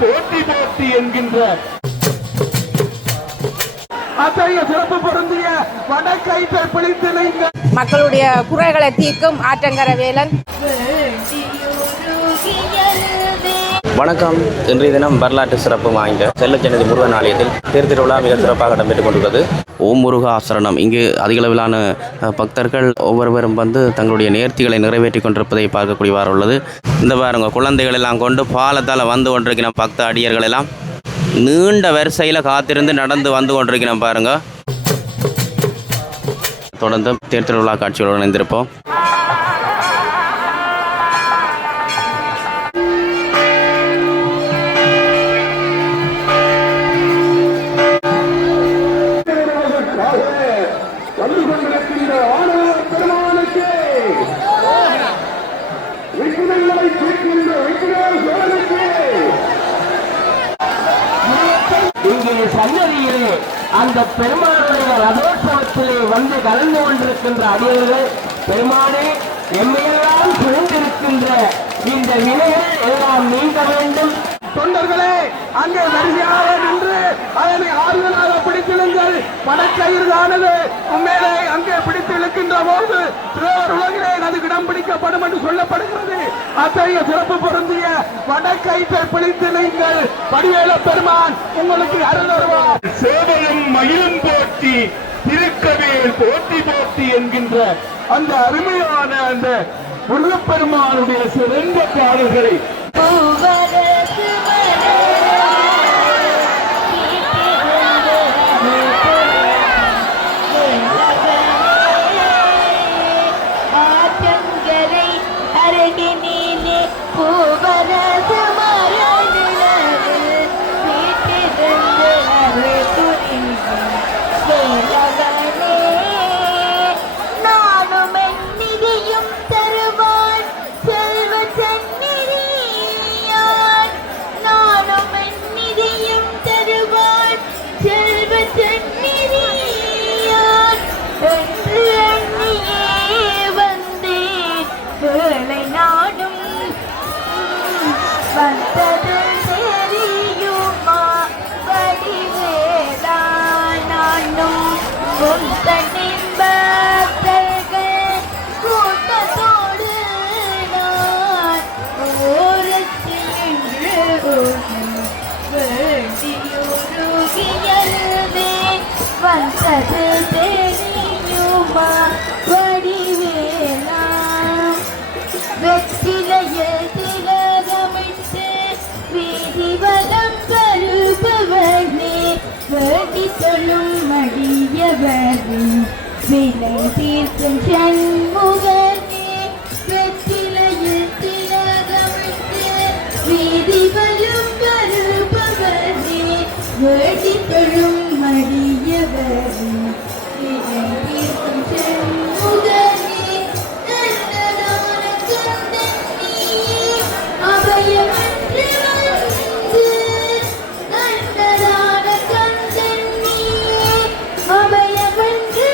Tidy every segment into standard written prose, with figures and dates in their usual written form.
போட்டி போட்டி என்கின்ற அத்தகைய சிறப்பு பொருந்திய வடக்கைத்தை பிடித்து மக்களுடைய குறைகளை தீர்க்கும் ஆற்றங்கர வேலன். வணக்கம். இன்றைய தினம் வரலாற்று சிறப்பு வாய்ந்த செல்லச்சன்னதி முருகன் ஆலயத்தில் தேர் திருவிழா மிக சிறப்பாக இடம்பெற்றுக் கொண்டுள்ளது. ஓம் முருகா சரணம். இங்கு அதிகளவிலான பக்தர்கள் ஒவ்வொருவரும் வந்து தங்களுடைய நேர்த்திகளை நிறைவேற்றி கொண்டிருப்பதை பார்க்கக்கூடியவாறு உள்ளது. இந்த பாருங்க, குழந்தைகள் எல்லாம் கொண்டு பாலத்தால் வந்து கொண்டிருக்கிற பக்த அடியர்கள் எல்லாம் நீண்ட வரிசையில் காத்திருந்து நடந்து வந்து கொண்டிருக்கிறோம் பாருங்க. தொடர்ந்து தேர் திருவிழா காட்சியோடு இணைந்திருப்போம். சன்னதியிலே அந்த பெருமானுடைய ரதோற்சவத்திலே வந்து கலந்து கொண்டிருக்கின்ற அடியவர்கள், பெருமானே எம்மையெல்லாம் சூழ்ந்திருக்கின்ற இந்த வினைகள் எல்லாம் நீங்க வேண்டும். தொண்டர்களே, அங்கே வரிசையாக நின்று அதனை ஆறுதலாக பிடித்திழுங்கள். படக்கயிறானது உண்மையிலே அங்கே பிடித்து இழுக்கின்ற போது உலகிலே அது இடம் பிடிக்கப்படும் என்று சொல்லப்படுகிறது. அத்தகைய சிறப்பு பொருந்திய வடக்கயிற்றை பிடித்திழுங்கள். படிவேல பெருமான் உங்களுக்கு அருள் வருவார். சேவையும் மயிலும் போட்டி திருக்கவேல் போட்டி போட்டி என்கின்ற அந்த அருமையான அந்த முருகப்பெருமானுடைய சிறந்த பாடல்களை விலை தீர்க்கும் சண்முகனே, வெற்றிலையில் திலகமிட்டு வீதி வலம் வருபவனே, வேடி தொழும் மடியவனே, விலை தீர்க்கும் சண்முகனே, நல்லதான கந்தனே, அபயமன்று வந்து நல்லதான கந்தனே, அபயமன்று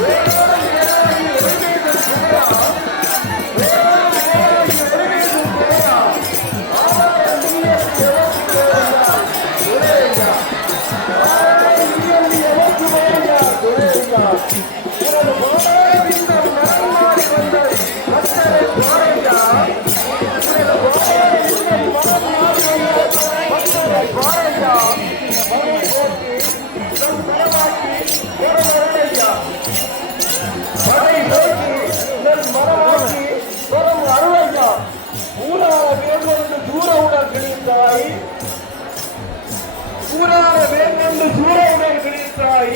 Hey! சூரவுடன் கிடைத்தாய்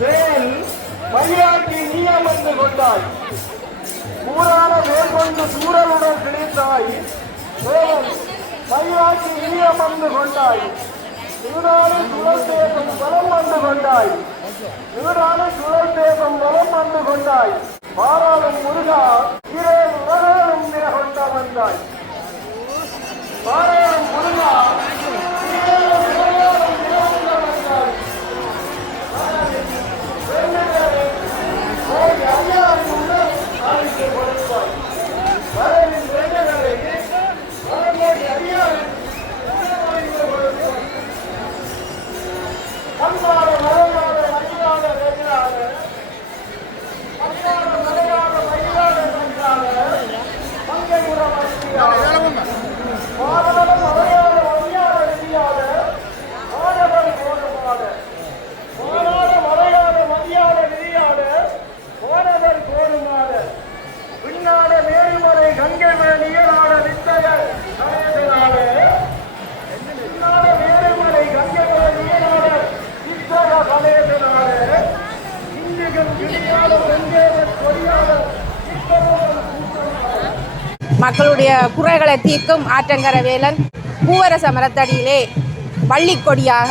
செயல் மயிலாக்கி நீ அமர்ந்து கொண்டாய் கூறான மேற்கொண்டு சூரனுடன் கிடைத்தாய் செயல் மயிலாக்கி நீ அமர்ந்து கொண்டாய் நீரான சுழல் தேசம் பலம் வந்து கொண்டாய் நீரான சுழல் தேசம் பலம் வந்து கொண்டாய் பாராளும் முருகா இரே உலகாலும் கொண்ட வந்தாய் பாராளும் முருகா மக்களுடைய குறைகளை தீர்க்கும் ஆற்றங்கர வேலன் பூவரச மரத்தடியிலே வள்ளிக்கொடியாக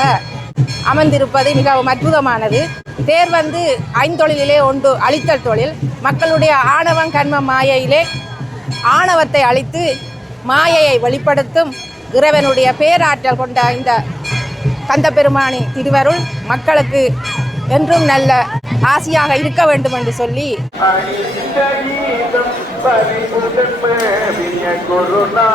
அமர்ந்திருப்பது மிகவும் அற்புதமானது. தேர் வந்து ஐந்தொழிலே ஒன்று அழித்தல் தொழில். மக்களுடைய ஆணவம் கண்ம மாயையிலே ஆணவத்தை அழித்து மாயையை வெளிப்படுத்தும் இறைவனுடைய பேராற்றல் கொண்ட இந்த கந்தபெருமானி திருவருள் மக்களுக்கு என்றும் நல்ல ஆசியாக இருக்க வேண்டும் என்று சொல்லி குருநா